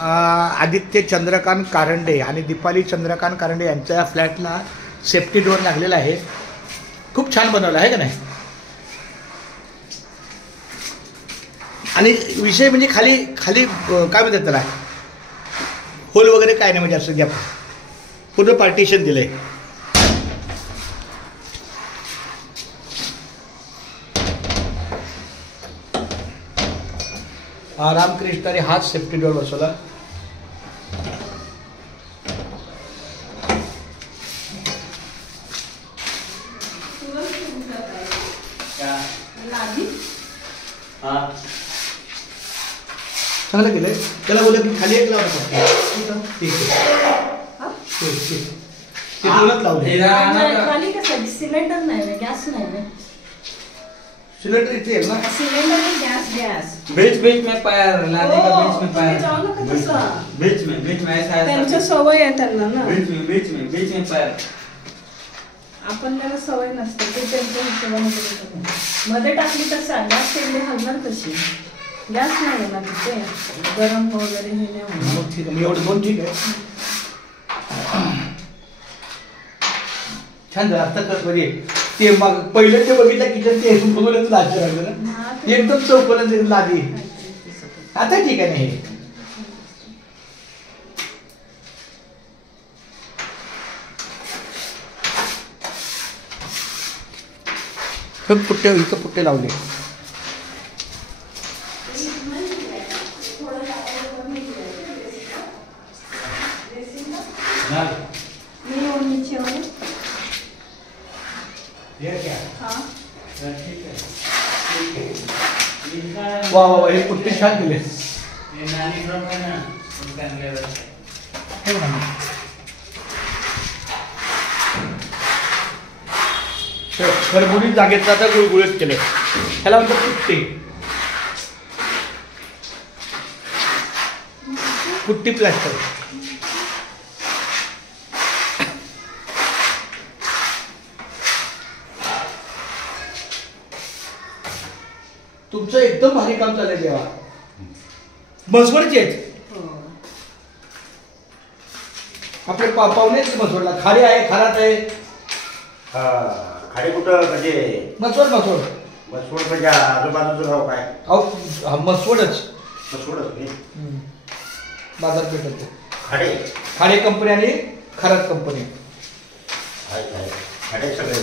आदित्य चंद्रकांत कारंडे आणि दीपाली चंद्रकांत कारंडे यांच्या फ्लॅटला safety door लागलेला आहे. खूप छान बनवलं आहे का नाही. आणि विषय म्हणजे खाली खाली काय म्हणतात त्याला, होल वगैरे काय नाही, म्हणजे असं घ्या पूर्ण पार्टिशन दिलंय. रामकृष्णाने हाच सेफ्टी डोअर बसवला. चांगलं केलंय. त्याला बोलत की खाली एक लावलं. ठीक आहे. सिलेंडर नाही, गॅस नाही. सिलेंडर इथे आहे ना. सिलेंडर में गैस बीच बीच में पैर लाने का, बीच में पैर बीच में ऐसा त्यांच्या सवय आहे त्यांना ना. बीच में पैर. आपण त्याला सवय नसते, ते त्यांच्या हिशोबाने करतात. मध्ये टाकली तर गॅस तेवढी हलणार कशी. गॅस नाही होणार तिथे, गरम वगैरे हे नाही होणार. ठीक आहे, एवढं दोन ठीक आहे. छान झालं. आता कसं म्हणजे ते मग पहिलं ते बघितलं किचन, ते बघूनच लाज लागलं ना. एकदम चौकोनच लादी. आता ठीक आहे. नाही पुट्टे, इथं पुट्टे लावले. वा वा, हे पुट्टे छान दिले. खरबुरीत जागेत आता गुळगुळीत केले. ह्याला म्हणतात पुट्टी. Putty plaster. तुमचं एकदम भारी काम चाललंय देवा. मसवडचे आहेत आपले पाहुणेच. मसवडला खाडे आहे, खरात आहे. खाडे कुठं म्हणजे मसवड म्हणजे आजूबाजूचं गाव काय? मसवडच. मसवडच बाजारपेठ. खाडे कंपनी आणि खरात कंपनी. खाडे सगळे.